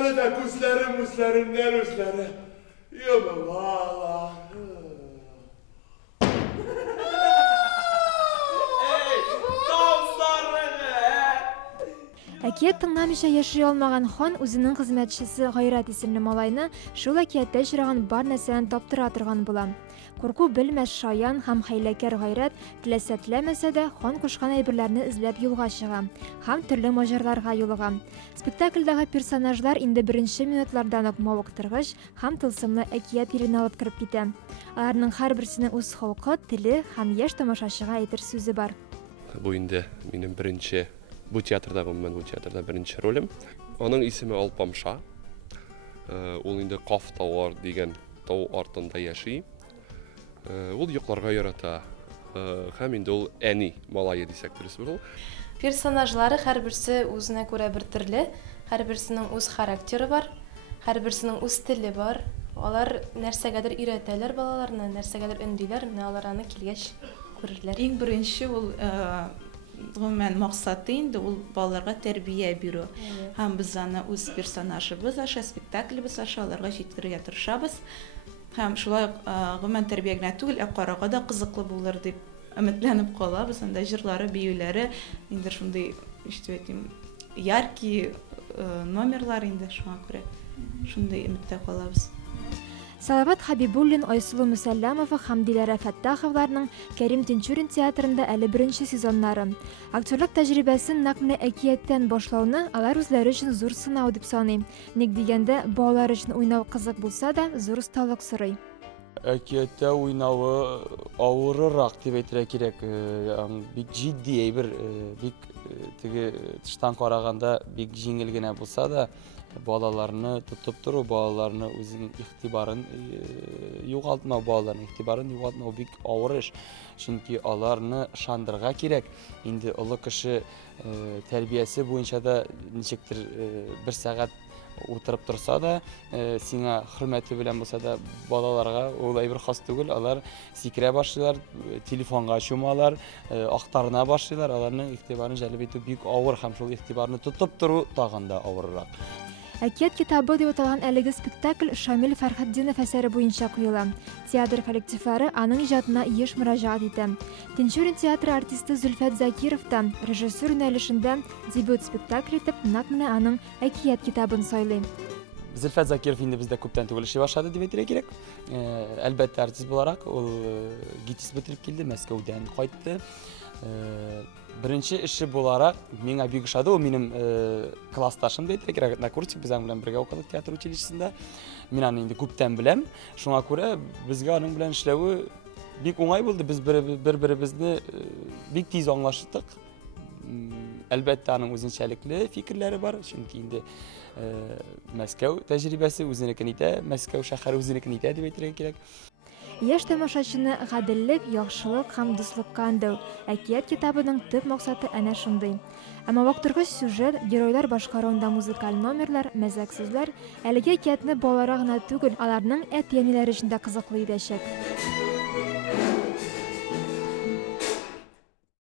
Әлі де күзләрі Йомалар. Әкият тыңламыйча яши алмаган хан үзенең хезмәтчесе Гайрат исемле малайны шул әкиятта очраган бар нәрсәне таптыра торган була. Курку белмәс шаян һәм хәйләкәр Гайрат теләсә теләмәсә дә хан кушкан әйберләрне эзләп юлга чыга һәм төрле маҗарларга юлыга. Спектакльдәге персонажлар инде беренче минутлардан ук мавыктыргыч һәм тылсымлы әкият иленә алып кереп китә. Аларның һәрберсенең үз халкы, теле һәм яшь тамашачыга әйтер сүзе бар. Бу инде минем беренче bu teatrda birinchi rolim. Onun ismi Alpamsha. Ул инде Каф тауар дигән тау артында яши. Ул юкларга ярата. Һәм инде ул әни малае дисәк дөрес бул. Персонажлары һәрберсе үзенә күрә бер төрле, һәрберсенең үз характеры бар, һәрберсенең үз теле бар. Алар нәрсәгәдер өйрәтәләр балаларны, нәрсәгәдер өндиләр, менә алар аны килгәч күрерләр. Иң беренче ул Гомумән максаты инде ул балаларга тәрбия бирү. Һәм без аны үз персонажыбыз аша, спектакльбез аша аларга җиткерергә тырышабыз. Һәм шулай гомумән тәрбия генә түгел, карарга да кызыклы булыр дип өметләнеп калабыз. Анда җырлары, биюләре инде шундый, яркий номерлар инде шуңа күрә. Шундый өметтә калабыз. Салават Хабибуллин, Айсулу Мусаллямова һәм Диләрә Фәттаховларның Кәрим Тинчурин театрында әле беренче сезоннары. Актерлык тәҗрибәсен нәкъ менә әкияттән башлауны алар үзләре өчен зур сынау дип саный. Ник дигәндә, балалар өчен уйнау кызык булса да, зур осталык сорый. Әкияттә уйнавы авыррак дип әйтергә кирәк. Бик җитди әйбер, бик теге тыштан караганда бик җиңел генә булса да, балаларны тотып тору, балаларны үзенең игътибарын югалтмау, балаларның игътибарын югалтмау бик авыр эш. Чөнки аларны ышандырырга кирәк. Инде олы кеше тәрбиясе буенча да ничектер бер сәгать утырып торса да, сиңа хөрмәте белән булса да, балаларга ул әйбер хас түгел. Алар сикерә башлыйлар, телефонга чумалар, актарына башлыйлар. Аларның игътибарын җәлеп итү бик авыр һәм шул игътибарны тотып тору тагын да авыррак. Әкият китабы дип аталган әлеге спектакль Шамил Фәрхетдинов әсәре буенча куела. Театр коллективлары аның иҗатына еш мөрәҗәгать итә. Тинчурин театры артисты Зөлфәт Закировтан режиссер юнәлешендә дебют спектакль итеп, нәкъ менә аның әкият китабын сайлый. Зөлфәт Закиров инде бездә күптән түгел эшли башлады дип әйтергә кирәк. Әлбәттә артист буларак ул ГИТИС бетереп килде, Мәскәүдән кайтты. Беренче эше буларак миңа бик ошады, ул минем классташым дип әйтергә кирәк. Однокурсник, без белән бергә укыдык театр училищесында. Мин аны инде күптән беләм. Шуңа күрә безгә аның белән эшләүе бик уңай булды. Без бер-беребезне бик тиз аңлаштык. Әлбәттә аның үзенчәлекле фикерләре бар, чөнки инде Мәскәү тәҗрибәсе үзенекен итә, Мәскәү шәһәре үзенекен итә дип әйтергә кирәк. Яшь тамашачыны гаделлек, яхшылык һәм дуслыкка андау. Әкият китабының төп максаты әнә шундый. Әмма вакыттыргыч сюжет, геройлар башкаруында музыкаль номерлар, мәзәк сүзләр әлеге әкиятне балаларга гына түгел, аларның әти-әниләре өчен дә кызыклы итәчәк.